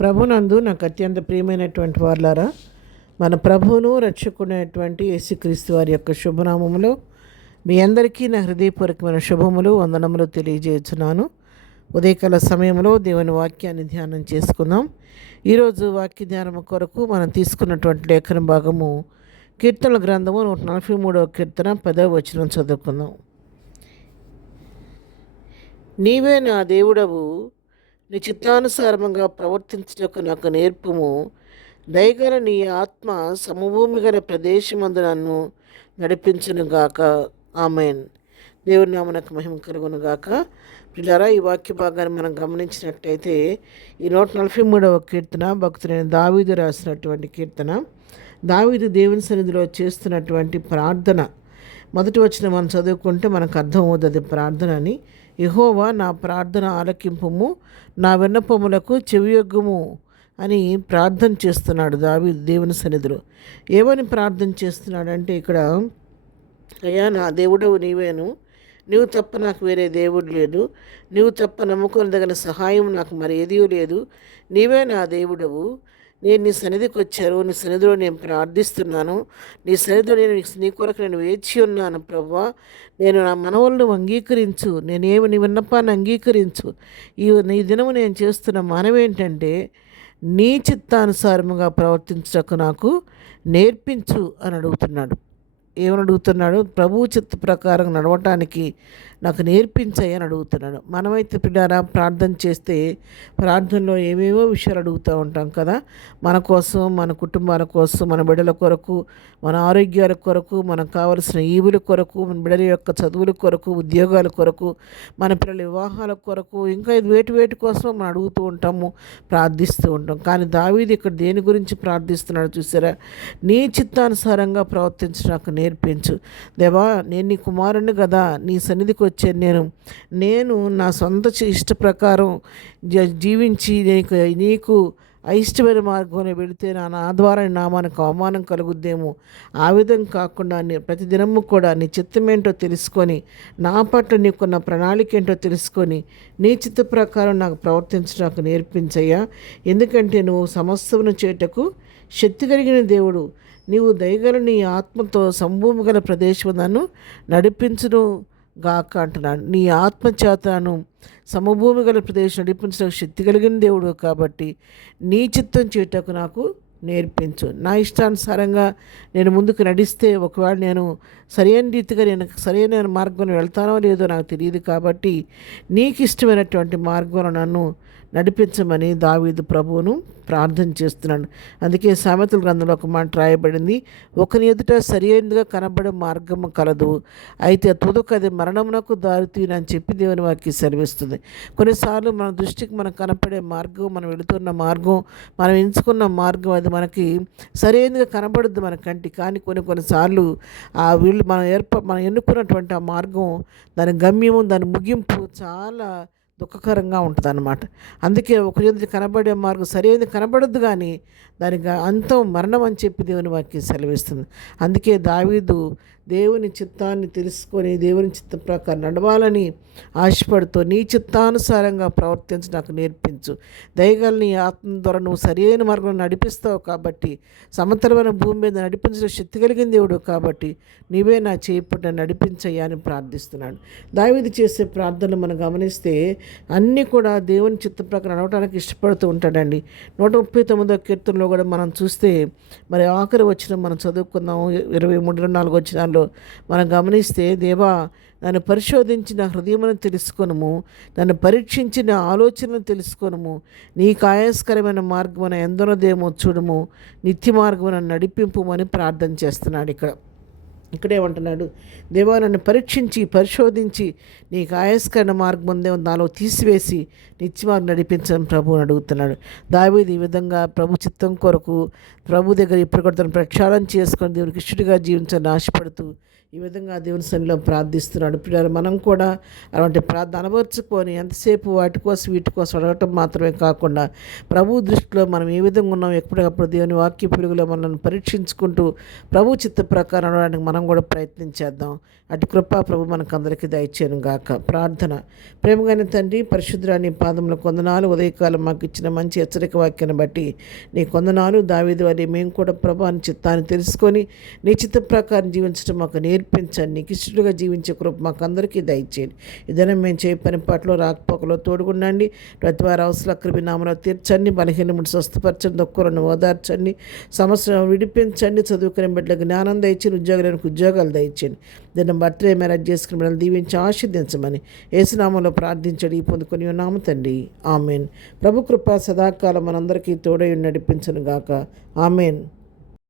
ప్రభునందు నాకు అత్యంత ప్రియమైనటువంటి వారులారా, మన ప్రభువును రక్షకునేటువంటి యేసుక్రీస్తు వారి యొక్క శుభనామములో మీ అందరికీ నా హృదయపూర్వకమైన శుభములు వందనములు తెలియజేస్తున్నాను. ఉదయకాల సమయంలో దేవుని వాక్యాన్ని ధ్యానం చేసుకుందాం. ఈరోజు వాక్య ధ్యానం కొరకు మనం తీసుకున్నటువంటి లేఖన భాగము కీర్తనల గ్రంథము 143వ కీర్తన 10వ వచనం చదువుకుందాం. నీవే నా దేవుడవు, నీ చిత్తానుసారముగా ప్రవర్తించుటకు నాకు నేర్పుము. దయగల నీ ఆత్మ సమభూమి గల ప్రదేశమందు నన్ను నడిపించునుగాక. ఆమెన్. దేవుని నామమునకు మహిమ కలుగునుగాక. పిల్లరా, ఈ వాక్య భాగాన్ని మనం గమనించినట్టయితే ఈ 143వ కీర్తన భక్తుడైన దావీదు రాసినటువంటి కీర్తన. దావీదు దేవుని సన్నిధిలో చేస్తున్నటువంటి ప్రార్థన. మొదటి వచ్చిన మనం చదువుకుంటే మనకు అర్థమవుతుంది ప్రార్థన అని. యెహోవా నా ప్రార్థన ఆలకింపుము, నా విన్నపములకు చెవియొగ్గుము అని ప్రార్థన చేస్తున్నాడు దావీదు దేవుని సన్నిధిలో. ఏమని ప్రార్థన చేస్తున్నాడంటే ఇక్కడ, అయ్యా నా దేవుడవు నీవేను, నీవు తప్ప నాకు వేరే దేవుడు లేదు, నీవు తప్ప నమ్ముకొనదగిన సహాయం నాకు మరి ఏదీ లేదు, నీవే నా దేవుడవు, నేను నీ సన్నిధికి వచ్చాను, నీ సన్నిధిలో నేను ప్రార్థిస్తున్నాను, నీ సన్నిధిలో నీ కొరకు నేను వేచి ఉన్నాను ప్రభువా. నేను నా మనవులను అంగీకరించు, నీ విన్నపాన్ని అంగీకరించు. ఈ దినము నేను చేస్తున్న మనవేంటంటే నీ చిత్తానుసారముగా ప్రవర్తించటకు నాకు నేర్పించు అని అడుగుతున్నాడు. ఏమని అడుగుతున్నాడు? ప్రభువు చిత్త ప్రకారం నడవటానికి నాకు నేర్పించాయని అడుగుతున్నాడు. మనమైతే పిల్లారా ప్రార్థన చేస్తే ప్రార్థనలో ఏవేవో విషయాలు అడుగుతూ ఉంటాం కదా. మన కోసం, మన కుటుంబాల కోసం, మన బిడ్డల కొరకు, మన ఆరోగ్యాల కొరకు, మనకు కావలసిన ఈవుల కొరకు, మన బిడ్డల యొక్క చదువుల కొరకు, ఉద్యోగాల కొరకు, మన పిల్లల వివాహాల కొరకు, ఇంకా వేటి కోసం మనం అడుగుతూ ఉంటాము, ప్రార్థిస్తూ ఉంటాం. కానీ దావీదు ఇక్కడ దేని గురించి ప్రార్థిస్తున్నాడు చూసారా? నీ చిత్తానుసారంగా ప్రవర్తించడానికి నేర్పించు దేవా. నేను నీ కుమారుణ్ణి కదా, నీ సన్నిధికి వచ్చాను. నేను నా సొంత ఇష్ట ప్రకారం జీవించి నీకు అయిష్టమైన మార్గంలో వెళితే నా ద్వారా నామానికి అవమానం కలుగుద్దేమో. ఆ విధంగా కాకుండా ప్రతిదినము కూడా నీ చిత్తమేంటో తెలుసుకొని, నా పట్ల నీకున్న ప్రణాళిక ఏంటో తెలుసుకొని, నీ చిత్త ప్రకారం నాకు ప్రవర్తించడానికి నేర్పించయ్యా. ఎందుకంటే నువ్వు సమస్తమును చేయుటకు శక్తి కలిగిన దేవుడు. నీవు దయగల నీ ఆత్మతో సంభూమి గల ప్రదేశం నన్ను నడిపించును గాక అంటున్నాడు. నీ ఆత్మచేతను సమభూమి గల ప్రదేశం నడిపించడానికి శక్తి కలిగిన దేవుడు కాబట్టి నీ చిత్తం చేయటకు నాకు నేర్పించు. నా ఇష్టానుసారంగా నేను ముందుకు నడిస్తే ఒకవేళ నేను సరైన రీతిగా సరైన మార్గంలో వెళ్తానో లేదో నాకు తెలియదు. కాబట్టి నీకు ఇష్టమైనటువంటి మార్గంలో నన్ను నడిపించమని దావీదు ప్రభువును ప్రార్థన చేస్తున్నాడు. అందుకే సామెతల గ్రంథంలో ఒక మాట రాయబడింది, ఒకని ఎదుట సరైనదిగా కనబడే మార్గము కలదు, అయితే తుదకు అది మరణమునకు దారితీయని చెప్పి దేవుని వాక్యం సెలవిస్తుంది. కొన్నిసార్లు మన దృష్టికి మనకు కనపడే మార్గం, మనం వెళుతున్న మార్గం, మనం ఎంచుకున్న మార్గం అది మనకి సరైనదిగా కనబడుద్ది మన కంటి. కానీ కొన్నిసార్లు మనం ఎన్నుకున్నటువంటి ఆ మార్గం, దాని గమ్యము, దాని ముగింపు చాలా దుఃఖకరంగా ఉంటుంది అన్నమాట. అందుకే ఒకరి కనబడే మార్గం సరైనది కనబడద్దు, కానీ దానికి అంతం మరణం అని చెప్పి దేవుని వాక్యం సెలవిస్తుంది. అందుకే దావీదు దేవుని చిత్తాన్ని తెలుసుకొని దేవుని చిత్త ప్రకారం నడవాలని ఆశపడుతూ నీ చిత్తానుసారంగా ప్రవర్తించి నాకు నేర్పించు. దయగల నీ ఆత్మ ద్వారా నువ్వు సరైన మార్గంలో నడిపిస్తావు కాబట్టి, సమతలమైన భూమి మీద నడిపించడం శక్తి కలిగిన దేవుడు కాబట్టి నీవే నా చేపట్టు నడిపించయ్యా అని ప్రార్థిస్తున్నాడు. దావీదు చేసే ప్రార్థనలు మనం గమనిస్తే అన్నీ కూడా దేవుని చిత్త ప్రకారం నడవడానికి ఇష్టపడుతూ ఉంటాడండి. 139వ కీర్తనలో కూడా మనం చూస్తే మరి ఆఖరి వచ్చిన మనం చదువుకుందాము 23-24 వచనాల్లో మనం గమనిస్తే, దేవా నన్ను పరిశోధించి నా హృదయమును తెలుసుకొనుము, నన్ను పరీక్షించి నా ఆలోచనను తెలుసుకొనుము, నీకు ఆయాస్కరమైన మార్గమున ఎందనోదేమో చూడుము, నిత్య మార్గమున నడిపింపుమని ప్రార్థన చేస్తున్నాడు. ఇక్కడేమంటున్నాడు? దేవా నన్ను పరిశోధించి నీకు ఆయాస్కరణ మార్గం ఉందేమో నాలో తీసివేసి నిత్యమార్గం నడిపించని ప్రభువుని అడుగుతున్నాడు. దావీదు ఈ విధంగా ప్రభు చిత్తం కొరకు ప్రభు దగ్గర ఇప్పుడు కూడా తను ప్రక్షాళన చేసుకొని దేవునికి ఇష్టడిగా జీవించాలని ఆశపడుతూ ఈ విధంగా దేవుని సన్నిధిలో ప్రార్థిస్తున్నాడు. పిల్లలు మనం కూడా అలాంటి ప్రార్థన అనబరుచుకొని ఎంతసేపు వాటి కోసం వీటి కోసం అడగటం మాత్రమే కాకుండా ప్రభు దృష్టిలో మనం ఏ విధంగా ఉన్నాం ఎప్పటికప్పుడు దేవుని వాక్య పిలుగులో మనల్ని పరీక్షించుకుంటూ ప్రభు చిత్త ప్రకారం నడవడానికి మనం కూడా ప్రయత్నించేద్దాం. అటు కృపా ప్రభు మనకు అందరికీ దయచేయను గాక. ప్రార్థన. ప్రేమగాని తండ్రి, పరిశుద్ధురాని పాదముల కొందనాలు, ఉదయకాలం మాకు ఇచ్చిన మంచి హెచ్చరిక వాక్యాన్ని బట్టి నీ కొందనాలు. దావీదు అని మేము కూడా ప్రభు నీ చిత్తాన్ని తెలుసుకొని నీ చిత్త ప్రకారం జీవించడం మాకు నేర్పించండి. నీకు ఇష్టలుగా జీవించే కృప మాకు అందరికీ దయచేయండి. ఇదైనా మేము చేయ పని పాటలో రాకపోకలో తోడుగుండండి. ప్రతి వారి అవసరం అక్రమి నామలో తీర్చండి. బలహీనముడు స్వస్థపరచండి. దొక్కలను ఓదార్చండి. సమస్యలను విడిపించండి. చదువుకునే బిడ్డలకు జ్ఞానం దయచేయండి. ఉద్యోగులకు ఉద్యోగాలు దయచేయండి. దీన్ని బర్త్డే మ్యారేజ్ చేసుకుని బిడ్డలు దీవించి ఆశీర్దించమని యేసునామంలో ప్రార్థించడి పొందుకొని ఉన్నాము తండ్రి. ఆమెన్. ప్రభు కృప సదాకాలం మనందరికీ తోడై నడిపించను గాక. ఆమెన్.